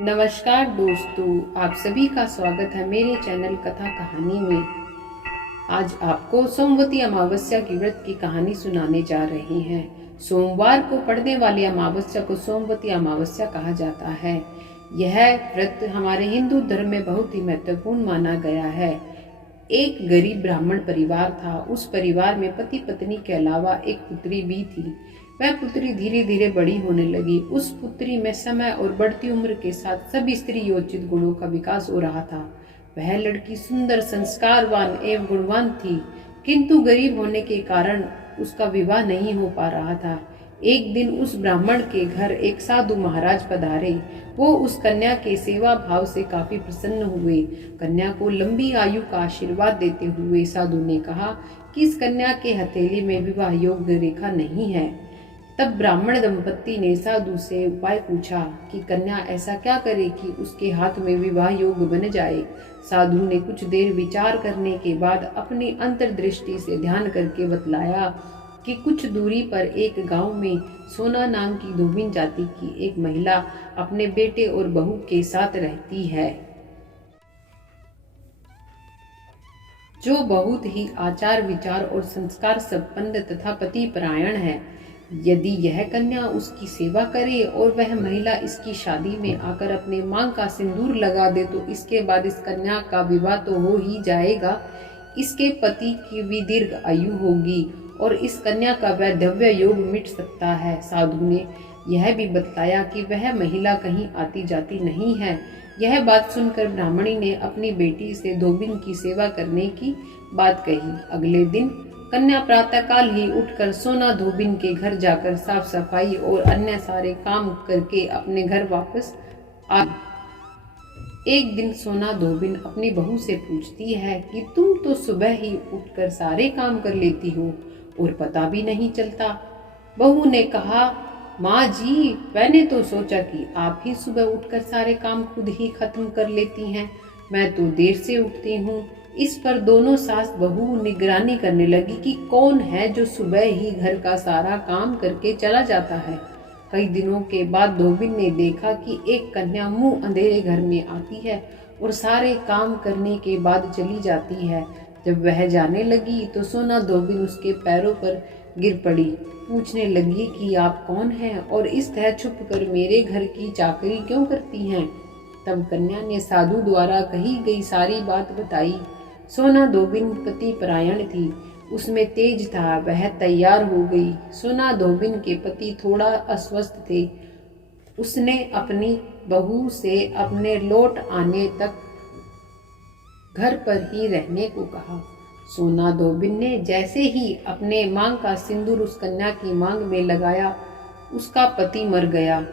नमस्कार दोस्तों, आप सभी का स्वागत है मेरे चैनल कथा कहानी में। आज आपको सोमवती अमावस्या की व्रत की कहानी सुनाने जा रहे हैं। सोमवार को पड़ने वाली अमावस्या को सोमवती अमावस्या कहा जाता है। यह व्रत हमारे हिंदू धर्म में बहुत ही महत्वपूर्ण माना गया है। एक गरीब ब्राह्मण परिवार था। उस परिवार में पति पत्नी के अलावा एक पुत्री भी थी। वह पुत्री धीरे धीरे बड़ी होने लगी। उस पुत्री में समय और बढ़ती उम्र के साथ सभी स्त्री योचित गुणों का विकास हो रहा था। वह लड़की सुंदर, संस्कारवान एवं गुणवान थी, किंतु गरीब होने के कारण उसका विवाह नहीं हो पा रहा था। एक दिन उस ब्राह्मण के घर एक साधु महाराज पधारे। वो उस कन्या के सेवा भाव से काफी प्रसन्न हुए। कन्या को लंबी आयु का आशीर्वाद देते हुए साधु ने कहा कि इस कन्या के हथेली में विवाह योग्य रेखा नहीं है। तब ब्राह्मण दंपत्ति ने साधु से उपाय पूछा कि कन्या ऐसा क्या करे कि उसके हाथ में विवाह योग्य बन जाए। साधु ने कुछ देर विचार करने के बाद अपनी अंतर्दृष्टि से ध्यान करके बतलाया कि कुछ दूरी पर एक गांव में सोना नाम की धोबिन जाति की एक महिला अपने बेटे और बहू के साथ रहती है, जो बहुत ही आचार विचार और संस्कार संपन्न तथा पति परायण है। यदि यह कन्या उसकी सेवा करे और वह महिला इसकी शादी में आकर अपने मांग का सिंदूर लगा दे तो इसके बाद इस कन्या का विवाह तो हो ही जाएगा। इसके पति की भी दीर्घ आयु होगी और इस कन्या का वैधव्य योग मिट सकता है। साधु ने यह भी बताया कि वह महिला कहीं आती जाती नहीं है। यह बात सुनकर ब्राह्मणी ने अपनी बेटी से धोबिन की सेवा करने की बात कही। अगले दिन कन्या प्रातःकाल ही उठकर सोना धोबिन के घर जाकर साफ सफाई और अन्य सारे काम करके अपने घर वापस आ। एक दिन सोना धोबिन अपनी बहू से पूछती है कि तुम तो सुबह ही उठकर सारे काम कर लेती हो और पता भी नहीं चलता। बहू ने कहा, माँ जी, मैंने तो सोचा कि आप ही सुबह उठकर सारे काम खुद ही खत्म कर लेती हैं। मैं तो देर से उठती हूँ। इस पर दोनों सास बहू निगरानी करने लगी कि कौन है जो सुबह ही घर का सारा काम करके चला जाता है। कई दिनों के बाद धोबिन ने देखा कि एक कन्या मुंह अंधेरे घर में आती है और सारे काम करने के बाद चली जाती है। जब वह जाने लगी तो सोना धोबिन उसके पैरों पर गिर पड़ी। पूछने लगी कि आप कौन हैं और इस तरह छुप कर मेरे घर की चाकरी क्यों करती हैं। तब कन्या ने साधु द्वारा कही गई सारी बात बताई। सोना धोबिन पति परायण थी, उसमें तेज था। वह तैयार हो गई। सोना धोबिन के पति थोड़ा अस्वस्थ थे। उसने अपनी बहू से अपने लौट आने तक घर पर ही रहने को कहा। सोना धोबिन ने जैसे ही अपने मांग का सिंदूर उस कन्या की मांग में लगाया, उसका पति मर गया।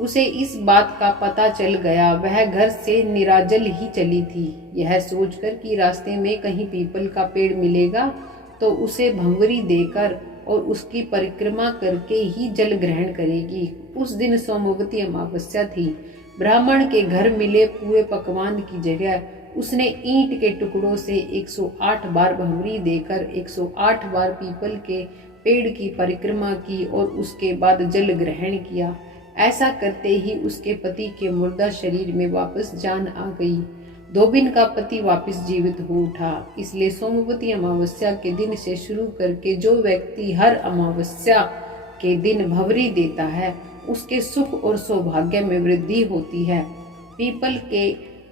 उसे इस बात का पता चल गया। वह घर से निराजल ही चली थी। यह सोचकर कि रास्ते में कहीं पीपल का पेड़ मिलेगा तो उसे भंवरी देकर और उसकी परिक्रमा करके ही जल ग्रहण करेगी। उस दिन सोमवती अमावस्या थी। ब्राह्मण के घर मिले पूरे पकवान की जगह उसने ईंट के टुकड़ों से 108 बार भंवरी देकर 108 बार पीपल के पेड़ की परिक्रमा की और उसके बाद जल ग्रहण किया। ऐसा करते ही उसके पति के मुर्दा शरीर में वापस जान आ गई। धोबिन का पति वापस जीवित हो उठा। इसलिए सोमवती अमावस्या के दिन से शुरू करके जो व्यक्ति हर अमावस्या के दिन भंवरी देता है, उसके सुख और सौभाग्य में वृद्धि होती है। पीपल के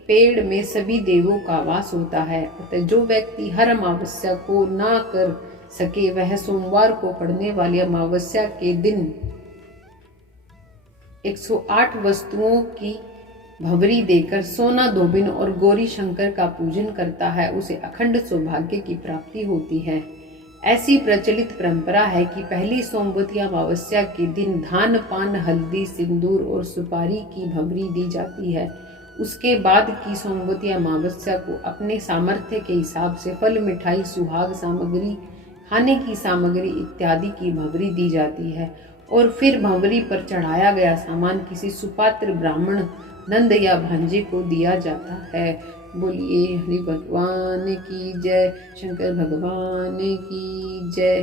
पेड़ में सभी देवों का वास होता है। अतः जो व्यक्ति हर अमावस्या को ना कर सके, वह सोमवार को पड़ने वाली अमावस्या के दिन 108 वस्तुओं की भंवरी देकर सोना धोबिन और गौरी शंकर का पूजन करता है, उसे अखंड सौभाग्य की प्राप्ति होती है। ऐसी प्रचलित परंपरा है कि पहली सोमवती अमावस्या के दिन धान, पान, हल्दी, सिंदूर और सुपारी की भंवरी दी जाती है। उसके बाद की सोमवती अमावस्या को अपने सामर्थ्य के हिसाब से फल, मिठाई, सुहाग सामग्री, खाने की सामग्री इत्यादि की भंवरी दी जाती है और फिर भंवरी पर चढ़ाया गया सामान किसी सुपात्र ब्राह्मण, नंद या भांजे को दिया जाता है। बोलिए हरि भगवान की जय, शंकर भगवान की जय।